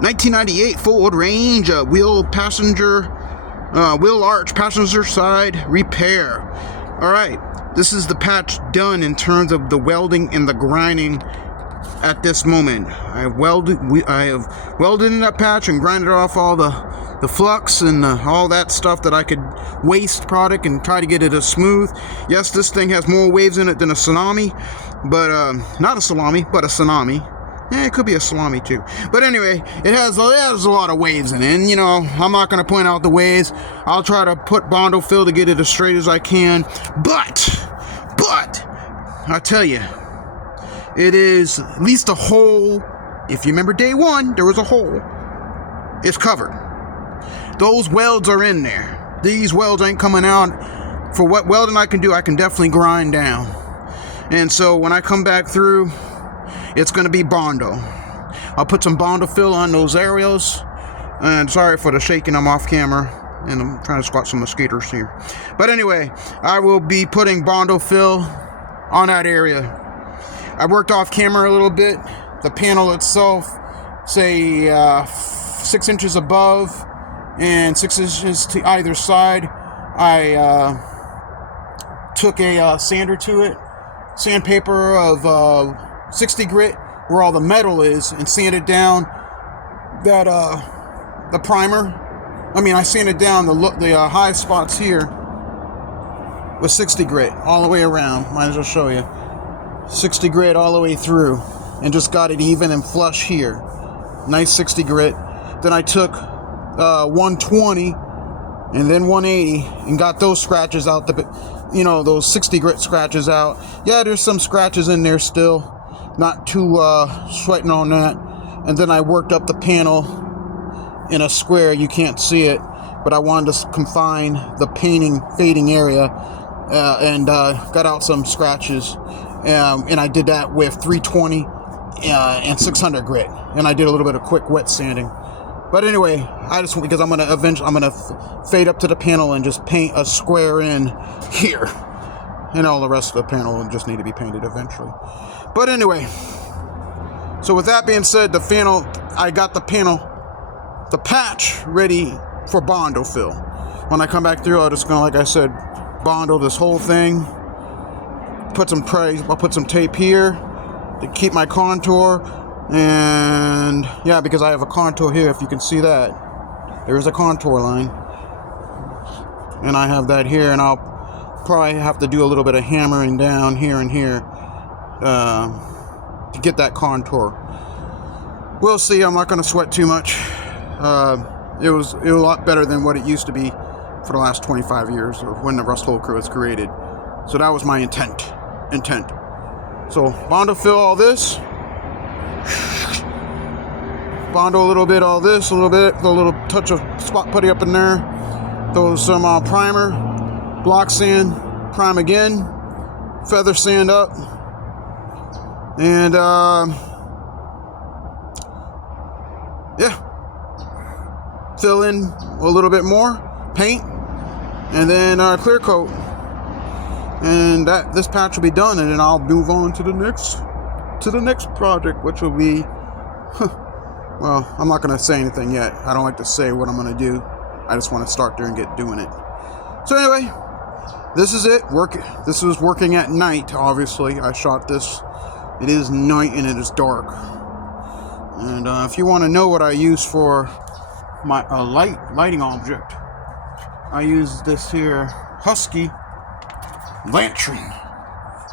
1998 Ford Ranger wheel arch passenger side repair. All right, this is the patch done in terms of the welding and the grinding. At this moment, I have welded in that patch and grinded off all the flux and all that stuff that I could waste product and try to get it as smooth. Yes, this thing has more waves in it than a tsunami, but not a salami, but a tsunami. It could be a salami too. But anyway, it has a lot of waves in it. And, you know, I'm not going to point out the waves. I'll try to put Bondo fill to get it as straight as I can. But, I tell you, it is at least a hole. If you remember day one, there was a hole. It's covered. Those welds are in there. These welds ain't coming out. For what welding I can do, I can definitely grind down. And so when I come back through, it's going to be Bondo. I'll put some Bondo fill on those areas. And sorry for the shaking, I'm off camera. And I'm trying to spot some mosquitoes here. But anyway, I will be putting Bondo fill on that area. I worked off camera a little bit. The panel itself, say 6 inches above and 6 inches to either side. I took a sander to it, sandpaper of 60 grit where all the metal is, and sanded down that the primer. I mean, I sanded down the high spots here with 60 grit all the way around. Might as well show you. 60 grit all the way through, and just got it even and flush here. Nice 60 grit. Then I took 120 and then 180 and got those scratches out, those 60 grit scratches out. Yeah, there's some scratches in there still. Not too sweating on that. And then I worked up the panel in a square. You can't see it, but I wanted to confine the fading area, and got out some scratches. And I did that with 320 and 600 grit, and I did a little bit of quick wet sanding. But anyway, because I'm gonna fade up to the panel and just paint a square in here, and all the rest of the panel will just need to be painted eventually. But anyway, so with that being said, I got the patch ready for Bondo fill. When I come back through, I'm just gonna, like I said, Bondo this whole thing. I'll put some tape here to keep my contour, and yeah, because I have a contour here, if you can see that, there's a contour line, and I have that here, and I'll probably have to do a little bit of hammering down here and here to get that contour. We'll see. I'm not going to sweat too much. It was a lot better than what it used to be for the last 25 years, or when the Rust Hole Crew was created. So that was my intent. So Bondo fill all this, Bondo a little bit, all this a little bit, a little touch of spot putty up in there, throw some primer, block sand, prime again, feather sand up, and yeah, fill in a little bit more, paint, and then clear coat. And this patch will be done, and then I'll move on to the next project, which will be, well, I'm not going to say anything yet. I don't like to say what I'm going to do. I just want to start there and get doing it. So anyway, this is it. This was working at night, obviously. I shot this. It is night and it is dark. And if you want to know what I use for my lighting object, I use this here Husky lantern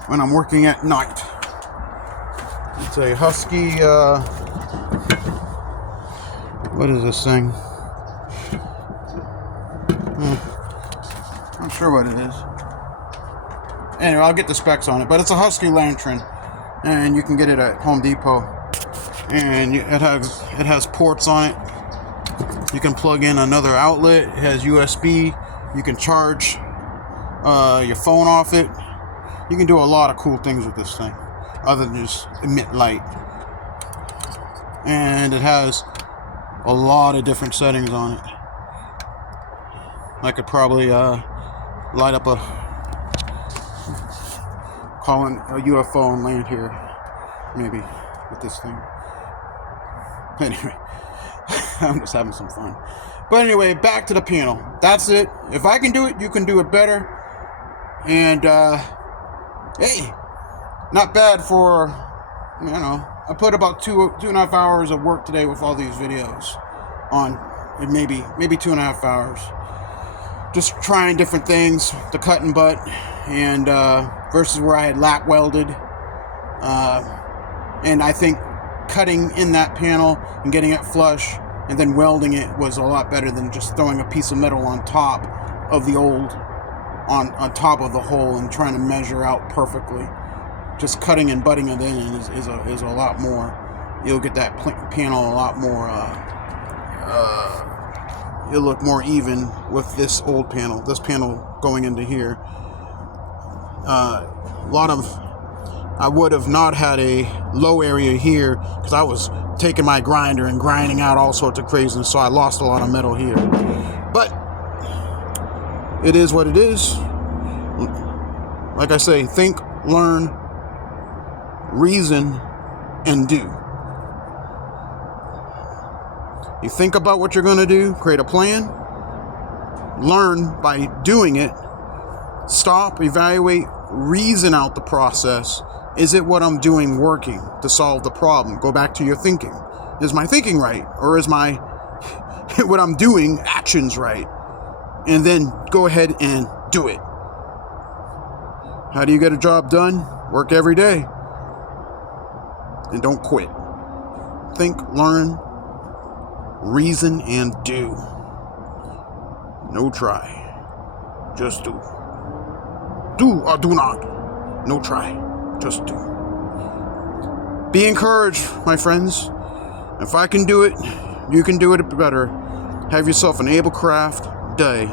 when I'm working at night. It's a Husky, what is this thing? Not sure what it is. Anyway, I'll get the specs on it, but it's a Husky lantern, and you can get it at Home Depot. And it has ports on it. You can plug in another outlet. It has USB. You can charge your phone off it. You can do a lot of cool things with this thing other than just emit light. And it has a lot of different settings on it. I could probably light up calling a UFO and land here maybe with this thing. Anyway, I'm just having some fun. But anyway, back to the panel. That's it. If I can do it, you can do it better. And hey, not bad for, you know, I put about two and a half hours of work today with all these videos on, and maybe 2.5 hours. Just trying different things, the cut and butt, and versus where I had lap welded. And I think cutting in that panel and getting it flush and then welding it was a lot better than just throwing a piece of metal on top of the old, on top of the hole and trying to measure out perfectly. Just cutting and butting it in is a lot more. You'll get that panel a lot more. It'll look more even with this old panel. This panel going into here. I would have not had a low area here because I was taking my grinder and grinding out all sorts of craziness, so I lost a lot of metal here. But it is what it is. Like I say, think, learn, reason, and do. You think about what you're going to do, create a plan, learn by doing it, stop, evaluate, reason out the process. Is it what I'm doing working to solve the problem? Go back to your thinking. Is my thinking right? Or is my what I'm doing actions right? And then go ahead and do it. How do you get a job done? Work every day. And don't quit. Think, learn, reason, and do. No try. Just do. Do or do not. No try. Just do. Be encouraged, my friends. If I can do it, you can do it better. Have yourself an Ablecraft day.